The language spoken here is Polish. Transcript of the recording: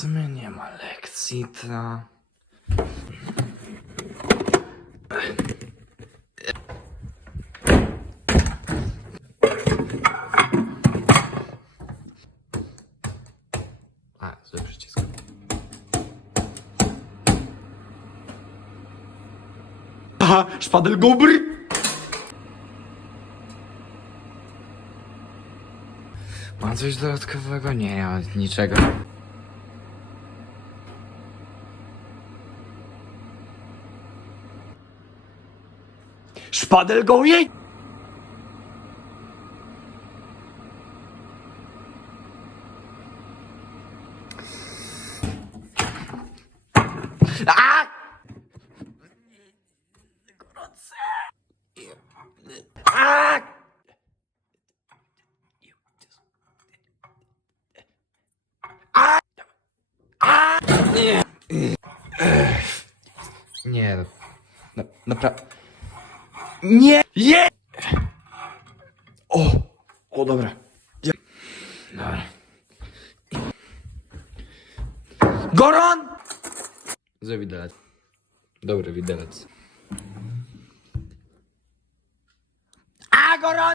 sumie nie ma lekcji, to... A, zły przycisk. Aha, szpadel gobr! Ma coś dodatkowego? Nie, ma niczego. Szpadel go jej! A! A! Nie. Nie. No, naprawdę. Nie! Je! O! O, dobra. Dobra. Goron! Zły widelec. Dobry widelec. A, Goron!